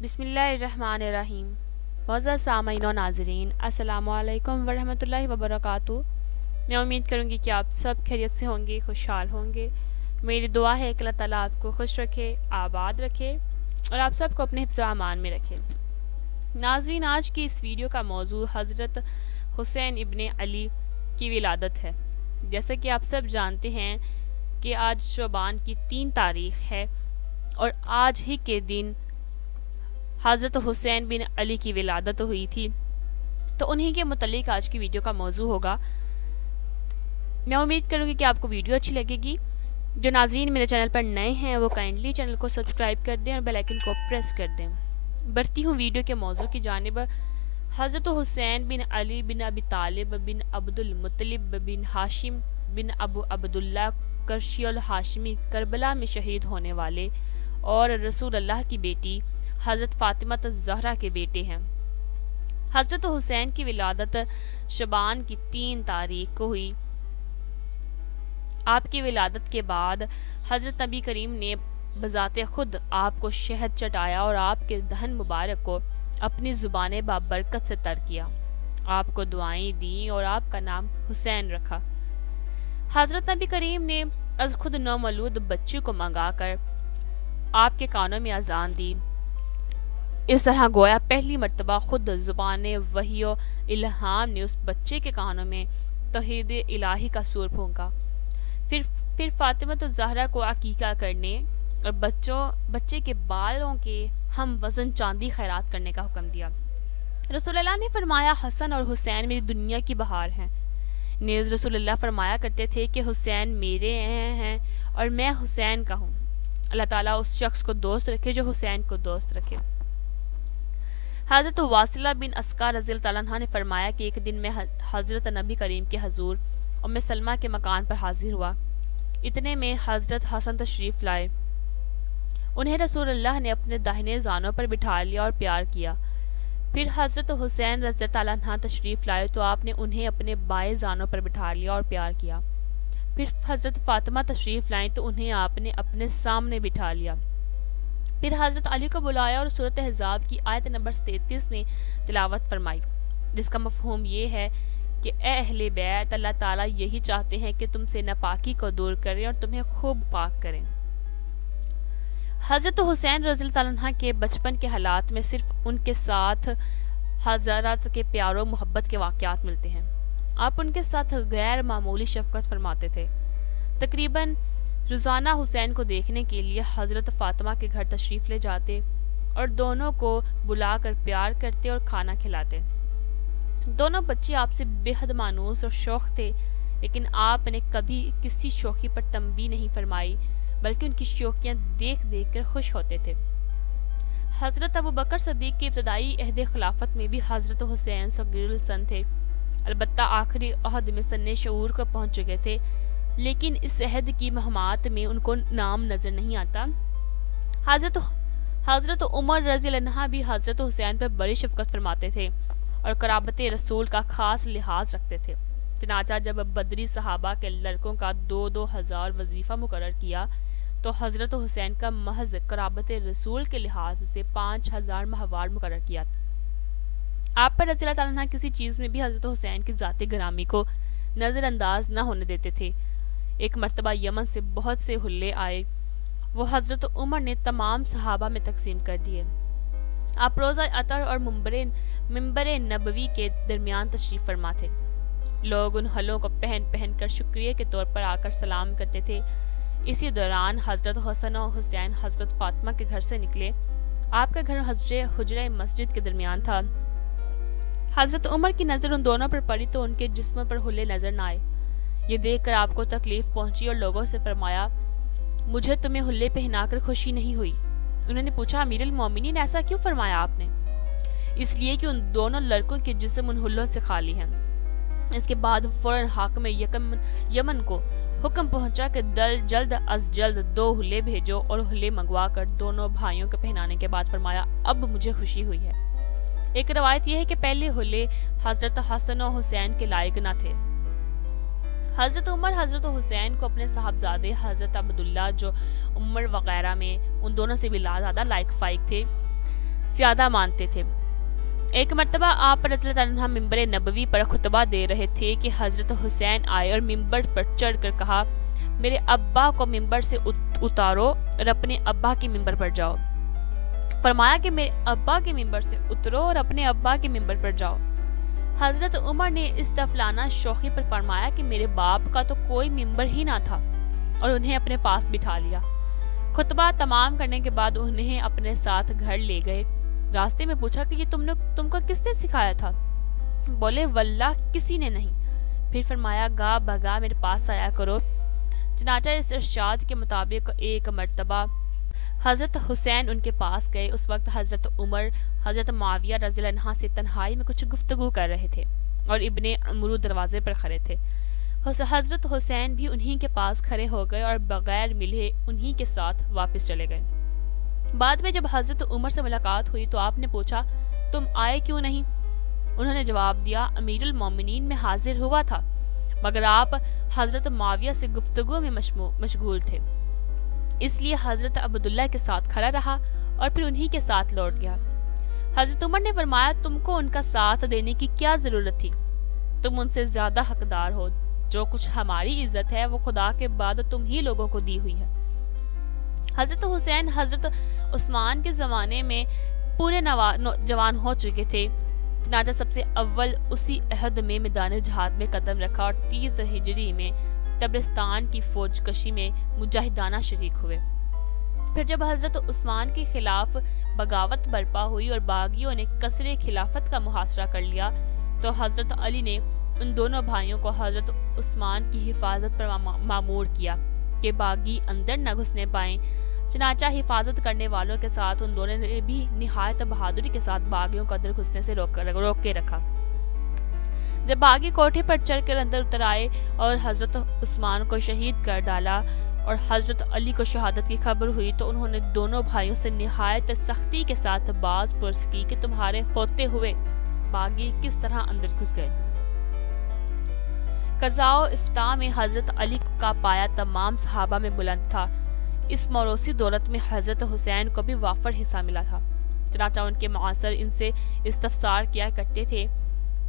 بسم اللہ الرحمن الرحیم۔ معزز سامعین و ناظرین، السلام علیکم ورحمۃ اللہ وبرکاتہ۔ میں امید کروں گی کہ آپ سب خیریت سے ہوں گے، خوشحال ہوں گے۔ میری دعا ہے کہ اللہ تعالیٰ آپ کو خوش رکھے، آباد رکھے اور آپ سب کو اپنے حفظ و امان میں رکھے۔ ناظرین، آج کی اس ویڈیو کا موضوع حضرت حسین ابن علی کی ولادت ہے۔ جیسا کہ آپ سب جانتے ہیں کہ آج شعبان کی 3 تاریخ ہے اور آج ہی کے دن حضرت حسین بن علی کی ولادت ہوئی تھی، تو انہی کے متعلق آج کی ویڈیو کا موضوع ہوگا۔ میں امید کروں گی کہ آپ کو ویڈیو اچھی لگے گی۔ جو ناظرین میرے چینل پر نئے ہیں وہ کائنڈلی چینل کو سبسکرائب کر دیں اور بیل آئیکن کو پریس کر دیں۔ بڑھتی ہوں ویڈیو کے موضوع کی جانب۔ حضرت حسین بن علی بن ابی طالب بن عبد المطلب بن ہاشم بن ابو عبداللہ قرشی الہاشمی کربلا میں شہید ہونے والے اور رسول اللہ کی بیٹی حضرت فاطمہ الزہرا کے بیٹے ہیں۔ حضرت حسین کی ولادت شعبان کی 3 تاریخ کو ہوئی۔ آپ کی ولادت کے بعد حضرت نبی کریم نے بذات خود آپ کو شہد چٹایا اور آپ کے دہن مبارک کو اپنی زبان بابرکت سے تر کیا، آپ کو دعائیں دیں اور آپ کا نام حسین رکھا۔ حضرت نبی کریم نے از خود نومولود بچے کو منگا کر آپ کے کانوں میں اذان دی۔ اس طرح گویا پہلی مرتبہ خود زبان وحی و الہام نے اس بچے کے کانوں میں توحید الہی کا سور پھونکا۔ پھر فاطمہ الزہرا کو عقیقہ کرنے اور بچے کے بالوں کے ہم وزن چاندی خیرات کرنے کا حکم دیا۔ رسول اللہ نے فرمایا، حسن اور حسین میری دنیا کی بہار ہیں۔ نیز رسول اللہ فرمایا کرتے تھے کہ حسین میرے ہیں اور میں حسین کا ہوں۔ اللہ تعالیٰ اس شخص کو دوست رکھے جو حسین کو دوست رکھے۔ حضرت واصلہ بن اسقع رضی اللہ عنہ نے فرمایا کہ ایک دن میں حضرت نبی کریم کے حضور ام سلمہ کے مکان پر حاضر ہوا۔ اتنے میں حضرت حسن تشریف لائے۔ انہیں رسول اللہ نے اپنے داہنے زانوں پر بٹھا لیا اور پیار کیا۔ پھر حضرت حسین رضی اللہ عنہ تشریف لائے تو آپ نے انہیں اپنے بائیں زانوں پر بٹھا لیا اور پیار کیا۔ پھر حضرت فاطمہ تشریف لائیں تو انہیں آپ نے اپنے سامنے بٹھا لیا۔ پھر حضرت علی کو بلایا اور سورۃ احزاب کی آیت نمبر 33 میں تلاوت فرمائی، جس کا مفہوم یہ ہے کہ اے اہل بیت، اللہ تعالیٰ یہی چاہتے ہیں کہ تم سے ناپاکی کو دور کریں اور تمہیں خوب پاک کریں۔ حضرت حسین رضی اللہ عنہ کے بچپن کے حالات میں صرف ان کے ساتھ حضرات کے پیار و محبت کے واقعات ملتے ہیں۔ آپ ان کے ساتھ غیر معمولی شفقت فرماتے تھے۔ تقریباً روزانہ حسین کو دیکھنے کے لیے حضرت فاطمہ کے گھر تشریف لے جاتے اور دونوں کو بلا کر پیار کرتے اور کھانا کھلاتے۔ دونوں بچے آپ سے بے حد مانوس اور شوق تھے، لیکن آپ نے کبھی کسی شوخی پر تنبیہ نہیں فرمائی، بلکہ ان کی شوخیاں دیکھ دیکھ کر خوش ہوتے تھے۔ حضرت ابوبکر صدیق کے ابتدائی عہد خلافت میں بھی حضرت حسین صغیر السن تھے، البتہ آخری عہد میں سن شعور کو پہنچ چکے تھے، لیکن اس عہد کی مہمات میں ان کو نام نظر نہیں آتا۔ حضرت عمر رضی اللہ عنہ بھی حضرت حسین پر بڑی شفقت فرماتے تھے اور قرابت رسول کا خاص لحاظ رکھتے تھے۔ چنانچہ جب بدری صحابہ کے لڑکوں کا 2,000 وظیفہ مقرر کیا تو حضرت حسین کا محض قرابت رسول کے لحاظ سے 5,000 ماہوار مقرر کیا۔ آپ پر رضی اللہ عنہ کسی چیز میں بھی حضرت حسین کی ذاتی گرامی کو نظر انداز نہ ہونے دیتے تھے۔ ایک مرتبہ یمن سے بہت سے حلے آئے، وہ حضرت عمر نے تمام صحابہ میں تقسیم کر دیے۔ آپ روزہ عطر اور منبر نبوی کے درمیان تشریف فرما تھے۔ لوگ ان حلوں کو پہن پہن کر شکریہ کے طور پر آ کر سلام کرتے تھے۔ اسی دوران حضرت حسن و حسین حضرت فاطمہ کے گھر سے نکلے۔ آپ کا گھر حجرہ مسجد کے درمیان تھا۔ حضرت عمر کی نظر ان دونوں پر پڑی تو ان کے جسم پر حلے نظر نہ آئے۔ یہ دیکھ کر آپ کو تکلیف پہنچی اور لوگوں سے فرمایا، مجھے تمہیں حلے پہنا کر خوشی نہیں ہوئی۔ انہوں نے پوچھا، امیر المومنین ایسا کیوں فرمایا آپ نے؟ اس لیے کہ ان دونوں لڑکوں کے جسم ان حلوں سے خالی ہیں۔ اس کے بعد فوراً حاکم یمن کو حکم پہنچا کہ جلد از جلد 2 حلے بھیجو اور حلے منگوا کر دونوں بھائیوں کو پہنانے کے بعد فرمایا، اب مجھے خوشی ہوئی ہے۔ ایک روایت یہ ہے کہ پہلے حلے حضرت حسن و حسین کے لائق نہ تھے۔ حضرت عمر حضرت حسین کو اپنے صاحبزادے حضرت عبداللہ جو عمر وغیرہ میں ان دونوں سے بھی زیادہ لائق فائق تھے، زیادہ مانتے تھے۔ ایک مرتبہ آپ رضی اللہ عنہ ممبر نبوی پر خطبہ دے رہے تھے کہ حضرت حسین آئے اور ممبر پر چڑھ کر کہا، میرے ابا کو ممبر سے اتارو اور اپنے ابا کے ممبر پر جاؤ۔ فرمایا کہ میرے ابا کے ممبر سے اترو اور اپنے ابا کے ممبر پر جاؤ۔ حضرت عمر نے اس طفلانہ شوخی پر فرمایا کہ میرے باپ کا تو کوئی ممبر ہی نہ تھا، اور انہیں اپنے پاس بٹھا لیا۔ خطبہ تمام کرنے کے بعد انہیں اپنے ساتھ گھر لے گئے۔ راستے میں پوچھا کہ یہ تم کو کس نے سکھایا تھا؟ بولے واللہ کسی نے نہیں۔ پھر فرمایا گاہ بگاہ میرے پاس آیا کرو۔ چنانچہ اس ارشاد کے مطابق ایک مرتبہ حضرت حسین ان کے پاس گئے۔ اس وقت حضرت عمر حضرت معاویہ رضی اللہ عنہ سے تنہائی میں کچھ گفتگو کر رہے تھے اور ابن عمرو دروازے پر کھڑے تھے۔ حضرت حسین بھی انہی کے پاس کھڑے ہو گئے اور بغیر ملے انہی کے ساتھ واپس چلے گئے۔ بعد میں جب حضرت عمر سے ملاقات ہوئی تو آپ نے پوچھا تم آئے کیوں نہیں؟ انہوں نے جواب دیا امیر المومنین میں حاضر ہوا تھا، مگر آپ حضرت معاویہ سے گفتگو میں مشغول تھے، اس لیے حضرت عبداللہ کے ساتھ کھڑا رہا اور پھر انہی کے ساتھ لوٹ گیا۔ حضرت عمر نے فرمایا تم کو ان کا ساتھ دینے کی کیا ضرورت تھی؟ تم ان سے زیادہ حقدار ہو، جو کچھ ہماری عزت ہے وہ خدا کے بعد تم ہی لوگوں کو دی ہوئی ہے۔ حضرت حسین حضرت عثمان کے زمانے میں پورے جوان ہو چکے تھے، چنانچہ سب سے اول اسی عہد میں میدان جہاد میں قدم رکھا اور 30 ہجری میں تبرستان کی فوج کشی میں مجاہدانہ شریک ہوئے۔ پھر جب حضرت عثمان کے خلاف بغاوت برپا ہوئی اور باغیوں نے قصر خلافت کا محاصرہ کر لیا تو حضرت علی نے ان دونوں بھائیوں کو حضرت عثمان کی حفاظت پر مامور کیا کہ باغی اندر نہ گھسنے پائیں۔ چنانچہ حفاظت کرنے والوں کے ساتھ ان دونوں نے بھی نہایت بہادری کے ساتھ باغیوں کو اندر گھسنے سے روک کے رکھا۔ جب باغی کوٹھے پر چڑھ کر اندر اتر آئے اور حضرت عثمان کو شہید کر ڈالا اور حضرت علی کو شہادت کی خبر ہوئی تو انہوں نے دونوں بھائیوں سے نہایت سختی کے ساتھ باز پرس کی کہ تمہارے ہوتے ہوئے باغی کس طرح اندر گھس گئے۔ قضاء و افتاء میں حضرت علی کا پایا تمام صحابہ میں بلند تھا۔ اس موروثی دولت میں حضرت حسین کو بھی وافر حصہ ملا تھا، چنانچہ ان کے معاصر ان سے استفسار کیا کرتے تھے۔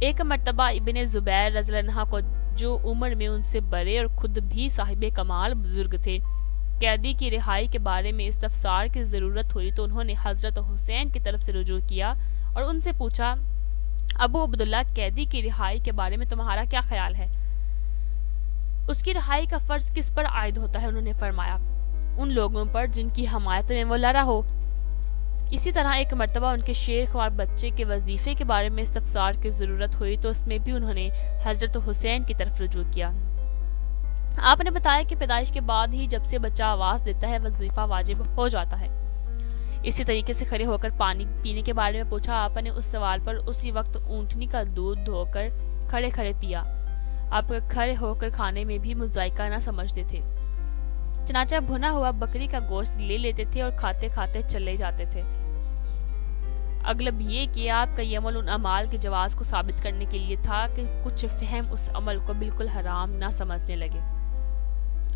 ایک مرتبہ ابن زبیر رضی اللہ عنہ کو جو عمر میں ان سے بڑے اور خود بھی صاحب کمال بزرگ تھے، قیدی کی رہائی کے بارے میں استفسار کی ضرورت ہوئی تو انہوں نے حضرت حسین کی طرف سے رجوع کیا اور ان سے پوچھا ابو عبداللہ قیدی کی رہائی کے بارے میں تمہارا کیا خیال ہے؟ اس کی رہائی کا فرض کس پر عائد ہوتا ہے؟ انہوں نے فرمایا ان لوگوں پر جن کی حمایت میں وہ لڑا ہو۔ اسی طرح ایک مرتبہ ان کے شیخ اور بچے کے وظیفے کے بارے میں استفسار کی ضرورت ہوئی تو اس میں بھی انہوں نے حضرت حسین کی طرف رجوع کیا۔ آپ نے بتایا کہ پیدائش کے بعد ہی جب سے بچہ آواز دیتا ہے وظیفہ واجب ہو جاتا ہے۔ اسی طریقے سے کھڑے ہو کر پانی پینے کے بارے میں پوچھا۔ آپ نے اس سوال پر اسی وقت اونٹنی کا دودھ دھو کر کھڑے کھڑے پیا۔ آپ کھڑے ہو کر کھانے میں بھی مذائقہ نہ سمجھتے تھے، چنانچہ بھنا ہوا بکری کا گوشت لے لیتے تھے اور کھاتے کھاتے چلے جاتے تھے۔ اغلب یہ کہ آپ کا یہ عمل ان اعمال کے جواز کو ثابت کرنے کے لیے تھا کہ کچھ فہم اس عمل کو بالکل حرام نہ سمجھنے لگے۔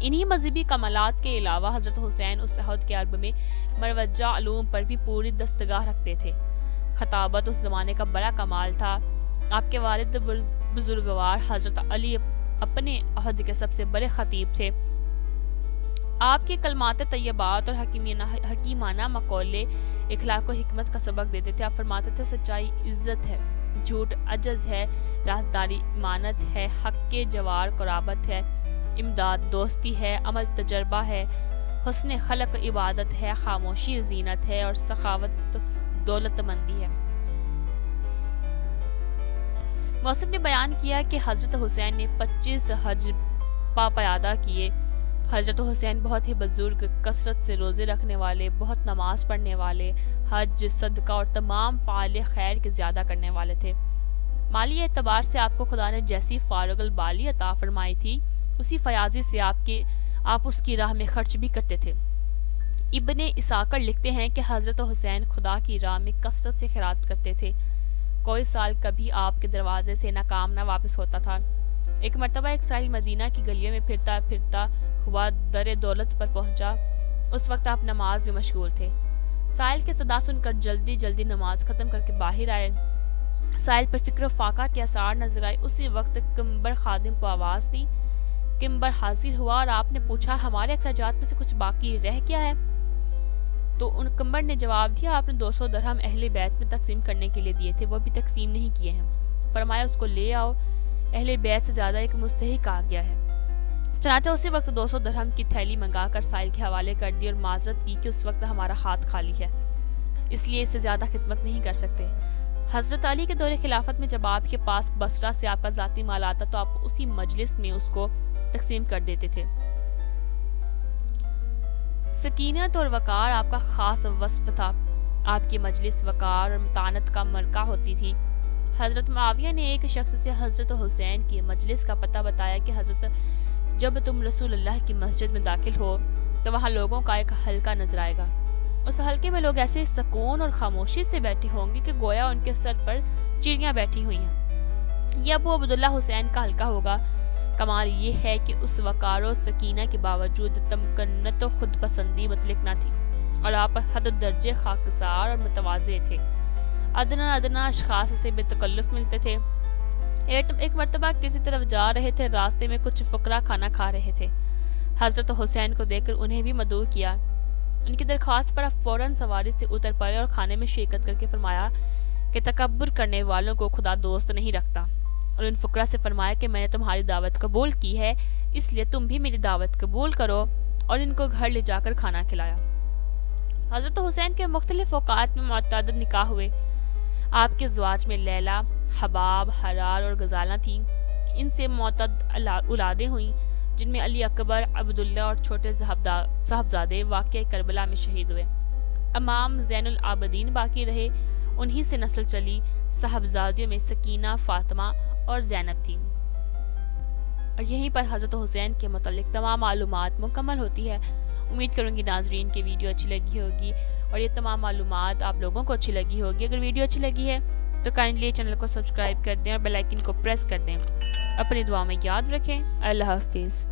انہی مذہبی کمالات کے علاوہ حضرت حسین اس عہد کے عرب میں مروجہ علوم پر بھی پوری دستگاہ رکھتے تھے۔ خطابت اس زمانے کا بڑا کمال تھا۔ آپ کے والد بزرگوار حضرت علی اپنے عہد کے سب سے بڑے خطیب تھے۔ آپ کے کلمات طیبات اور حکیمانہ مقولے اخلاق و حکمت کا سبق دیتے تھے۔ آپ فرماتے تھے سچائی عزت ہے، جھوٹ عجز ہے، رازداری امانت ہے، حق کے جوار قرابت ہے، امداد دوستی ہے، عمل تجربہ ہے، حسن خلق عبادت ہے، خاموشی زینت ہے اور سخاوت دولت مندی ہے۔ موسم نے بیان کیا کہ حضرت حسین نے 25 حج پیادہ کیے۔ حضرت حسین بہت ہی بزرگ، کثرت سے روزے رکھنے والے، بہت نماز پڑھنے والے، حج، صدقہ اور تمام فعال خیر کے زیادہ کرنے والے تھے۔ مالی اعتبار سے آپ کو خدا نے جیسی فارغ البالی عطا فرمائی تھی اسی فیاضی سے آپ اس کی راہ میں خرچ بھی کرتے تھے۔ ابن اساکر لکھتے ہیں کہ حضرت حسین خدا کی راہ میں کثرت سے خیرات کرتے تھے۔ کوئی سال کبھی آپ کے دروازے سے ناکام نہ واپس ہوتا تھا۔ ایک مرتبہ ایک ساحل مدینہ کی گلیوں میں پھرتا ہوا در دولت پر پہنچا۔ اس وقت آپ نماز میں مشغول تھے۔ سائل کی صدا سن کر جلدی جلدی نماز ختم کر کے باہر آئے۔ سائل پر فکر و فاقہ کے آثار نظر آئے۔ اسی وقت کمبر خادم کو آواز دی۔ کمبر حاضر ہوا اور آپ نے پوچھا ہمارے اخراجات میں سے کچھ باقی رہ گیا ہے؟ تو ان کمبر نے جواب دیا آپ نے 200 درہم اہل بیت میں تقسیم کرنے کے لیے دیے تھے، وہ بھی تقسیم نہیں کیے ہیں۔ فرمایا اس کو لے آؤ، اہل بیت سے زیادہ ایک مستحق آ گیا ہے۔ چنانچہ اسی وقت 200 درہم کی تھیلی منگا کر سائل کے حوالے کر دی اور معذرت کی کہ اس وقت ہمارا ہاتھ خالی ہے، اس لیے اس سے زیادہ خدمت نہیں کر سکتے۔ حضرت علی کے دور خلافت میں جب آپ کے پاس بصرہ سے آپ کا ذاتی مال آتا تو آپ اسی مجلس میں اس کو تقسیم کر دیتے تھے۔ سکینت اور وقار آپ کا خاص وصف تھا۔ آپ کی مجلس وقار اور متانت کا مرکہ ہوتی تھی۔ حضرت معاویہ نے ایک شخص سے حضرت حسین کی مجلس کا پتہ بتایا کہ حضرت جب تم رسول اللہ کی مسجد میں داخل ہو تو وہاں لوگوں کا ایک حلقہ نظر آئے گا۔ اس حلقے میں لوگ ایسے سکون اور خاموشی سے بیٹھے ہوں گے کہ گویا ان کے سر پر چڑیاں بیٹھی ہوئی ہیں۔ یہ ابو عبداللہ حسین کا حلقہ ہوگا۔ کمال یہ ہے کہ اس وقار و سکینہ کے باوجود تمکنت و خود پسندی مطلق نہ تھی اور آپ حد درجے خاکسار اور متواضع تھے۔ ادنا اشخاص سے بے تکلف ملتے تھے۔ ایک مرتبہ کسی طرف جا رہے تھے، راستے میں کچھ فقراء کھانا کھا رہے تھے۔ حضرت حسین کو دیکھ کر انہیں بھی مدعو کیا۔ ان کی درخواست پر آپ فوراً سواری سے اتر پڑے اور کھانے میں شرکت کر کے فرمایا کہ تکبر کرنے والوں کو خدا دوست نہیں رکھتا، اور ان فقراء سے فرمایا کہ میں نے تمہاری دعوت قبول کی ہے، اس لیے تم بھی میری دعوت قبول کرو، اور ان کو گھر لے جا کر کھانا کھلایا۔ حضرت حسین کے مختلف اوقات میں متعدد نکاح ہوئے۔ آپ کے ازواج میں لیلہ، حباب، حرار اور غزالہ تھیں۔ ان سے متعدد اولادیں ہوئیں جن میں علی اکبر، عبداللہ اور چھوٹے صاحبزادے واقعہ کربلا میں شہید ہوئے۔ امام زین العابدین باقی رہے، انہی سے نسل چلی۔ صاحبزادیوں میں سکینہ، فاطمہ اور زینب تھیں۔ اور یہیں پر حضرت حسین کے متعلق تمام معلومات مکمل ہوتی ہے۔ امید کروں گی ناظرین کی ویڈیو اچھی لگی ہوگی اور یہ تمام معلومات آپ لوگوں کو اچھی لگی ہوگی۔ اگر ویڈیو اچھی لگی ہے تو کائنڈلی چینل کو سبسکرائب کر دیں اور بیل آئیکن کو پریس کر دیں۔ اپنی دعا میں یاد رکھیں۔ اللہ حافظ۔